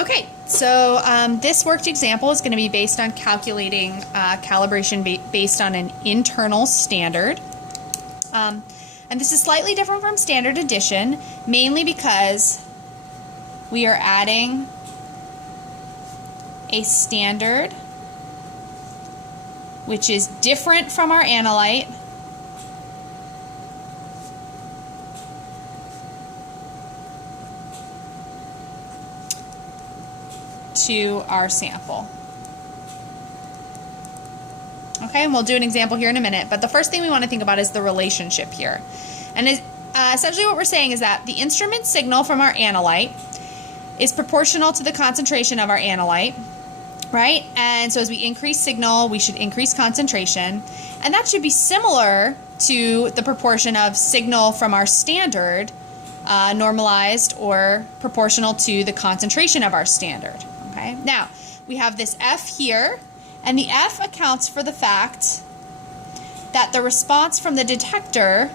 Okay, so this worked example is going to be based on calculating calibration based on an internal standard. And this is slightly different from standard addition, mainly because we are adding a standard which is different from our analyte to our sample. Okay, and we'll do an example here in a minute, but the first thing we want to think about is the relationship here. And essentially what we're saying is that the instrument signal from our analyte is proportional to the concentration of our analyte, right? And so as we increase signal, we should increase concentration, and that should be similar to the proportion of signal from our standard, normalized or proportional to the concentration of our standard. Okay, now we have this F here, and the F accounts for the fact that the response from the detector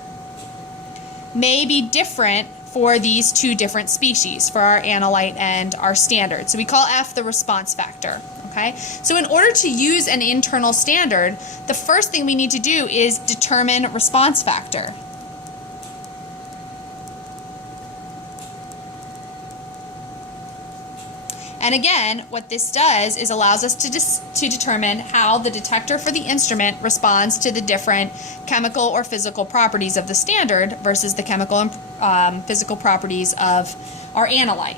may be different for these two different species, for our analyte and our standard. So we call F the response factor. Okay, so in order to use an internal standard, the first thing we need to do is determine response factor. And again, what this does is allows us to determine how the detector for the instrument responds to the different chemical or physical properties of the standard versus the chemical and physical properties of our analyte.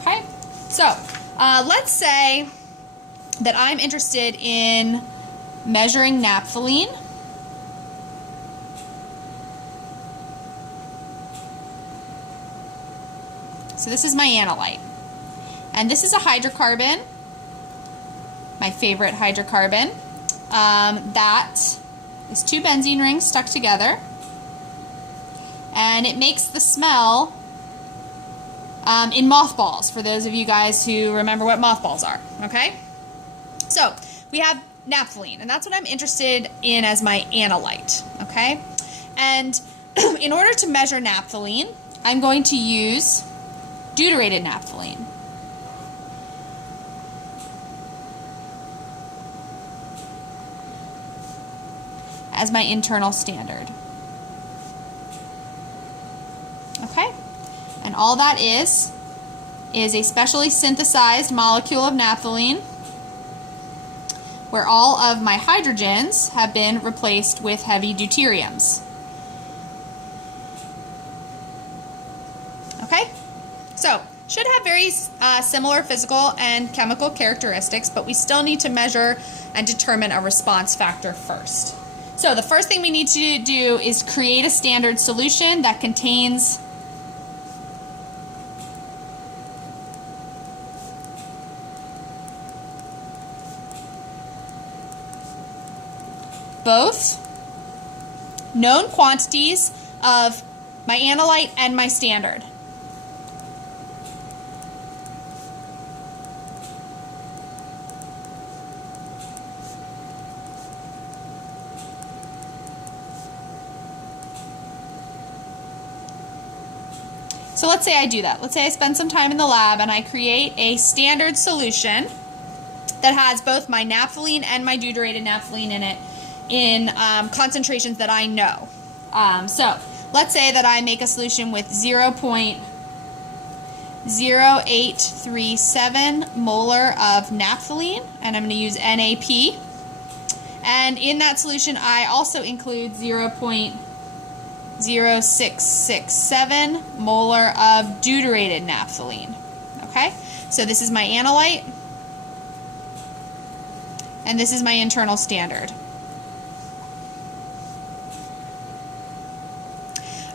Okay, so let's say that I'm interested in measuring naphthalene. So this is my analyte. And this is a hydrocarbon, my favorite hydrocarbon, that is two benzene rings stuck together, and it makes the smell in mothballs, for those of you guys who remember what mothballs are, okay? So we have naphthalene, and that's what I'm interested in as my analyte, okay? And in order to measure naphthalene, I'm going to use deuterated naphthalene. As my internal standard. Okay? And all that is a specially synthesized molecule of naphthalene where all of my hydrogens have been replaced with heavy deuteriums. Okay? So, should have very similar physical and chemical characteristics, but we still need to measure and determine a response factor first. So the first thing we need to do is create a standard solution that contains both known quantities of my analyte and my standard. So let's say I do that. Let's say I spend some time in the lab and I create a standard solution that has both my naphthalene and my deuterated naphthalene in it in concentrations that I know. So let's say that I make a solution with 0.0837 molar of naphthalene, and I'm going to use NAP. And in that solution, I also include 0.0667 molar of deuterated naphthalene. Okay, so this is my analyte, and this is my internal standard.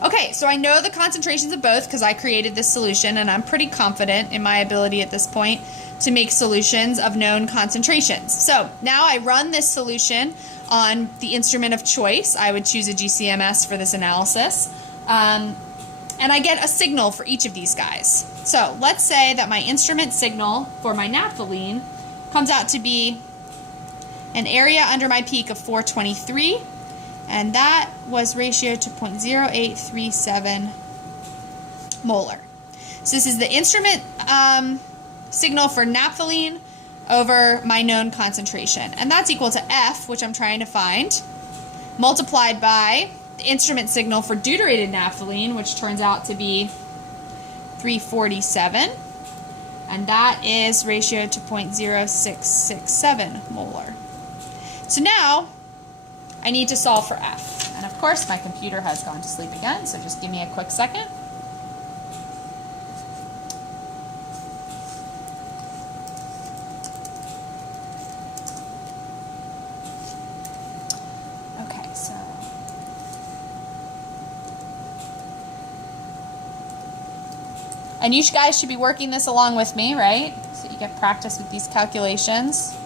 Okay, so I know the concentrations of both because I created this solution, and I'm pretty confident in my ability at this point to make solutions of known concentrations. So now I run this solution on the instrument of choice. I would choose a GCMS for this analysis. And I get a signal for each of these guys. So let's say that my instrument signal for my naphthalene comes out to be an area under my peak of 423, and that was ratio to 0.0837 molar. So this is the instrument signal for naphthalene over my known concentration. And that's equal to F, which I'm trying to find, multiplied by the instrument signal for deuterated naphthalene, which turns out to be 347. And that is ratio to 0.0667 molar. So now I need to solve for F. And of course, my computer has gone to sleep again, so just give me a quick second. Okay, so and you guys should be working this along with me, right? So you get practice with these calculations.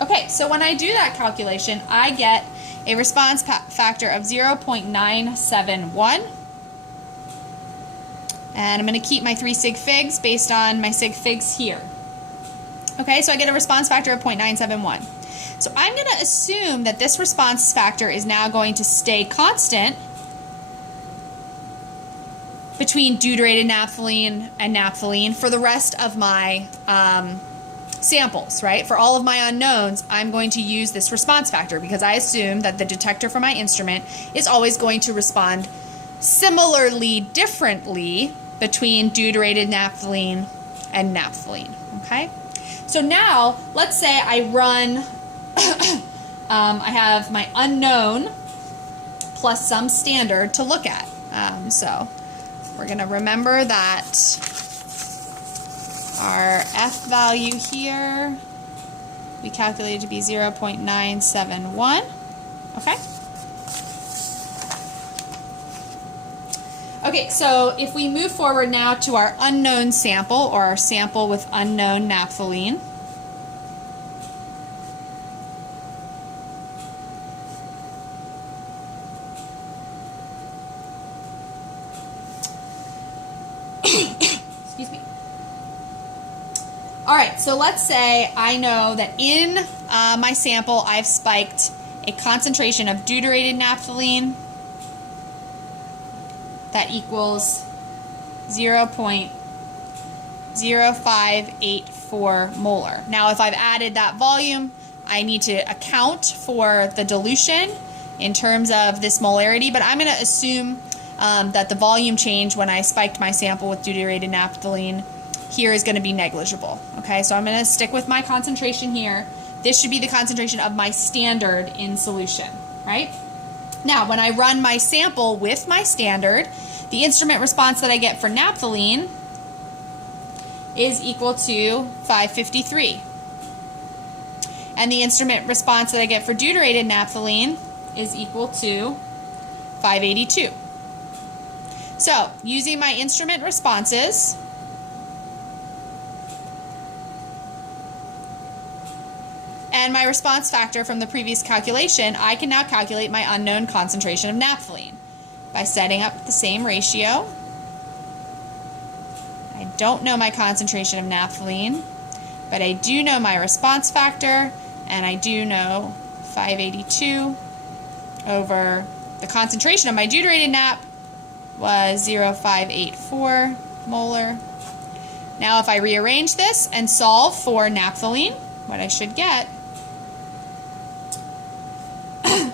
Okay, so when I do that calculation, I get a response factor of 0.971. And I'm going to keep my 3 sig figs based on my sig figs here. Okay, so I get a response factor of 0.971. So I'm going to assume that this response factor is now going to stay constant between deuterated naphthalene and naphthalene for the rest of my samples, right? For all of my unknowns, I'm going to use this response factor because I assume that the detector for my instrument is always going to respond similarly differently between deuterated naphthalene and naphthalene, okay? So now, let's say I run, I have my unknown plus some standard to look at. So we're going to remember that our F value here, we calculated to be 0.971, okay? Okay, so if we move forward now to our unknown sample, or our sample with unknown naphthalene, excuse me. All right, so let's say I know that in my sample I've spiked a concentration of deuterated naphthalene that equals 0.0584 molar. Now, if I've added that volume, I need to account for the dilution in terms of this molarity, but I'm going to assume that the volume change when I spiked my sample with deuterated naphthalene here is going to be negligible. Okay, so I'm going to stick with my concentration here. This should be the concentration of my standard in solution, right? Now, when I run my sample with my standard, the instrument response that I get for naphthalene is equal to 553. And the instrument response that I get for deuterated naphthalene is equal to 582. So, using my instrument responses, and my response factor from the previous calculation, I can now calculate my unknown concentration of naphthalene by setting up the same ratio. I don't know my concentration of naphthalene, but I do know my response factor, and I do know 582 over the concentration of my deuterated nap was 0.584 molar. Now if I rearrange this and solve for naphthalene, what I should get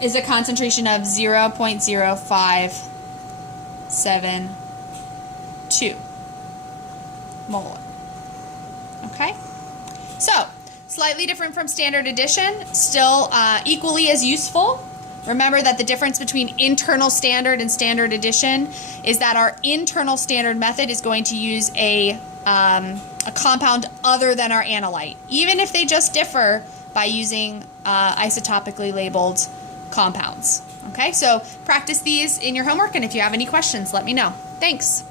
is a concentration of 0.0572 molar. Okay? So, slightly different from standard addition, still equally as useful. Remember that the difference between internal standard and standard addition is that our internal standard method is going to use a compound other than our analyte, even if they just differ by using isotopically labeled compounds. Okay, so practice these in your homework, and if you have any questions, let me know. Thanks.